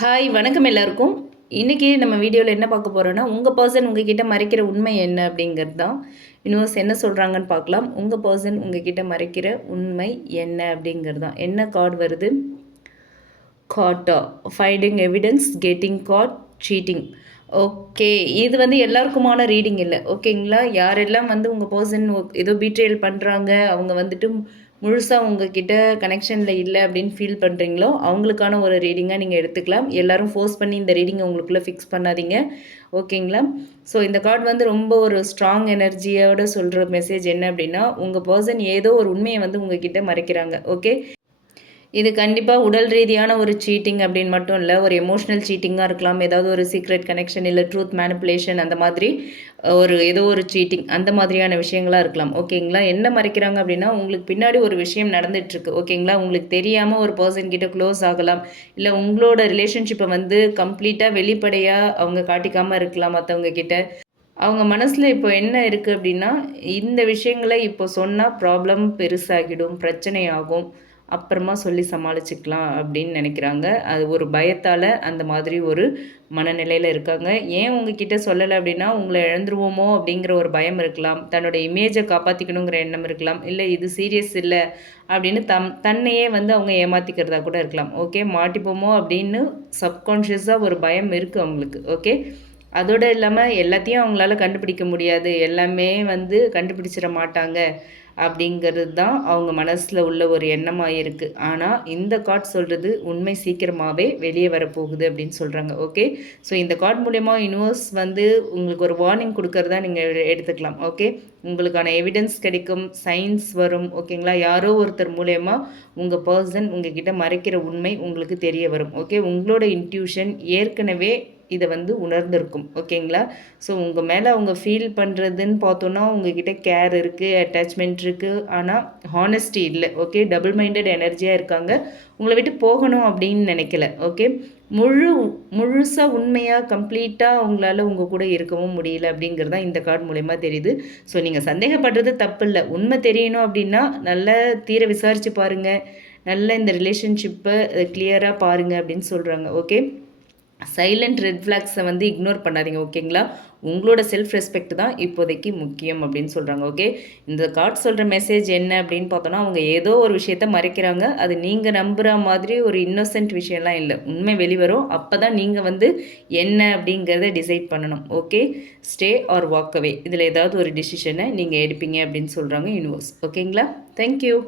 Hi வணக்கம் எல்லாருக்கும். இன்றைக்கி நம்ம வீடியோவில் என்ன பார்க்க போகிறோன்னா, உங்கள் பர்சன் உங்ககிட்ட மறைக்கிற உண்மை என்ன அப்படிங்கிறது தான். யூனிவர்ஸ் என்ன சொல்கிறாங்கன்னு பார்க்கலாம். உங்கள் பர்சன் உங்ககிட்ட மறைக்கிற உண்மை என்ன அப்படிங்கிறது தான். என்ன கார்டு வருது? காட்டா finding evidence, getting caught, cheating. Okay, இது வந்து எல்லாருக்குமான ரீடிங் இல்லை, ஓகேங்களா? யாரெல்லாம் வந்து உங்கள் பர்சன் ஏதோ பீட்ரேல் பண்ணுறாங்க, அவங்க வந்துட்டு முழுசாக உங்ககிட்ட கனெக்ஷனில் இல்லை அப்படின்னு ஃபீல் பண்ணுறீங்களோ அவங்களுக்கான ஒரு ரீடிங்காக நீங்கள் எடுத்துக்கலாம். எல்லோரும் ஃபோர்ஸ் பண்ணி இந்த ரீடிங்கை உங்களுக்குள்ளே ஃபிக்ஸ் பண்ணாதீங்க, ஓகேங்களா? ஸோ இந்த கார்டு வந்து ரொம்ப ஒரு ஸ்ட்ராங் எனர்ஜியோட சொல்கிற மெசேஜ் என்ன அப்படின்னா, உங்கள் பர்சன் ஏதோ ஒரு உண்மையை வந்து உங்ககிட்ட மறைக்கிறாங்க, ஓகே? இது கண்டிப்பாக உடல் ரீதியான ஒரு சீட்டிங் அப்படின்னு மட்டும் இல்லை, ஒரு எமோஷ்னல் சீட்டிங்காக இருக்கலாம், ஏதாவது ஒரு சீக்ரெட் கனெக்ஷன் இல்லை ட்ரூத் மேனிப்புலேஷன் அந்த மாதிரி ஏதோ ஒரு சீட்டிங் அந்த மாதிரியான விஷயங்களாக இருக்கலாம், ஓகேங்களா? என்ன மறைக்கிறாங்க அப்படின்னா, உங்களுக்கு பின்னாடி ஒரு விஷயம் நடந்துகிட்ருக்கு, ஓகேங்களா? உங்களுக்கு தெரியாமல் ஒரு பர்சன் கிட்ட க்ளோஸ் ஆகலாம், இல்லை உங்களோட ரிலேஷன்ஷிப்பை வந்து கம்ப்ளீட்டாக வெளிப்படையாக அவங்க காட்டிக்காமல் இருக்கலாம் மற்றவங்க கிட்ட. அவங்க மனசில் இப்போ என்ன இருக்குது அப்படின்னா, இந்த விஷயங்களை இப்போ சொன்னால் ப்ராப்ளம் பெருசாகிடும், பிரச்சனை ஆகும், அப்புறமா சொல்லி சமாளிச்சுக்கலாம் அப்படின்னு நினைக்கிறாங்க. அது ஒரு பயத்தால் அந்த மாதிரி ஒரு மனநிலையில் இருக்காங்க. ஏன் உங்ககிட்ட சொல்லலை அப்படின்னா, உங்களை இழந்துருவோமோ அப்படிங்கிற ஒரு பயம் இருக்கலாம், தன்னோட இமேஜை காப்பாற்றிக்கணுங்கிற எண்ணம் இருக்கலாம், இல்லை இது சீரியஸ் இல்லை அப்படின்னு தன்னையே வந்து அவங்க ஏமாற்றிக்கிறதா கூட இருக்கலாம், ஓகே? மாட்டிப்போமோ அப்படின்னு சப்கான்ஷியஸாக ஒரு பயம் இருக்குது அவங்களுக்கு, ஓகே? அதோடு இல்லாமல் எல்லாத்தையும் அவங்களால கண்டுபிடிக்க முடியாது, எல்லாமே வந்து கண்டுபிடிச்சிட மாட்டாங்க அப்படிங்கிறது தான் அவங்க மனசில் உள்ள ஒரு எண்ணமாக இருக்குது. ஆனால் இந்த கார்ட் சொல்கிறது உண்மை சீக்கிரமாகவே வெளியே வரப்போகுது அப்படின்னு சொல்கிறாங்க, ஓகே? ஸோ இந்த கார்ட் மூலயமா யூனிவர்ஸ் வந்து உங்களுக்கு ஒரு வார்னிங் கொடுக்கறதா நீங்கள் எடுத்துக்கலாம், ஓகே? உங்களுக்கான எவிடன்ஸ் கிடைக்கும், சயின்ஸ் வரும், ஓகேங்களா? யாரோ ஒருத்தர் மூலயமா உங்கள் பர்சன் உங்ககிட்ட மறைக்கிற உண்மை உங்களுக்கு தெரிய வரும், ஓகே? உங்களோட இன்ட்யூஷன் ஏற்கனவே இதை வந்து உணர்ந்திருக்கும், ஓகேங்களா? ஸோ உங்கள் மேலே அவங்க ஃபீல் பண்ணுறதுன்னு பார்த்தோன்னா, உங்ககிட்ட கேர் இருக்குது, அட்டாச்மெண்ட் இருக்குது, ஆனால் ஹானஸ்டி இல்லை, ஓகே? டபுள் மைண்டட் எனர்ஜியாக இருக்காங்க, உங்களை விட்டு போகணும் அப்படின்னு நினைக்கல, ஓகே? முழுசாக உண்மையாக கம்ப்ளீட்டாக அவங்களால உங்கள் கூட இருக்கவும் முடியல அப்படிங்கிறது தான் இந்த கார்டு மூலயமா தெரியுது. ஸோ நீங்கள் சந்தேகப்படுறது தப்பு இல்லை, உண்மை தெரியணும் அப்படின்னா நல்லா தீர விசாரித்து பாருங்கள், நல்ல இந்த ரிலேஷன்ஷிப்பை கிளியராக பாருங்கள் அப்படின்னு சொல்கிறாங்க, ஓகே? சைலண்ட் ரெட் ஃப்ளாக்ஸை வந்து இக்னோர் பண்ணாதீங்க, ஓகேங்களா? உங்களோட செல்ஃப் ரெஸ்பெக்ட் தான் இப்போதைக்கு முக்கியம் அப்படின்னு சொல்கிறாங்க, ஓகே? இந்த கார்ட் சொல்கிற மெசேஜ் என்ன அப்படின்னு பார்த்தோன்னா, அவங்க ஏதோ ஒரு விஷயத்த மறைக்கிறாங்க, அது நீங்கள் நம்புகிற மாதிரி ஒரு இன்னோசென்ட் விஷயம்லாம் இல்லை, உண்மை வெளிவரும், அப்போ தான் நீங்கள் வந்து என்ன அப்படிங்கிறத டிசைட் பண்ணணும், okay? Stay R walk away, இதில் ஏதாவது ஒரு டிசிஷனை நீங்கள் எடுப்பீங்க அப்படின்னு சொல்கிறாங்க யூனிவர்ஸ், ஓகேங்களா? தேங்க்யூ.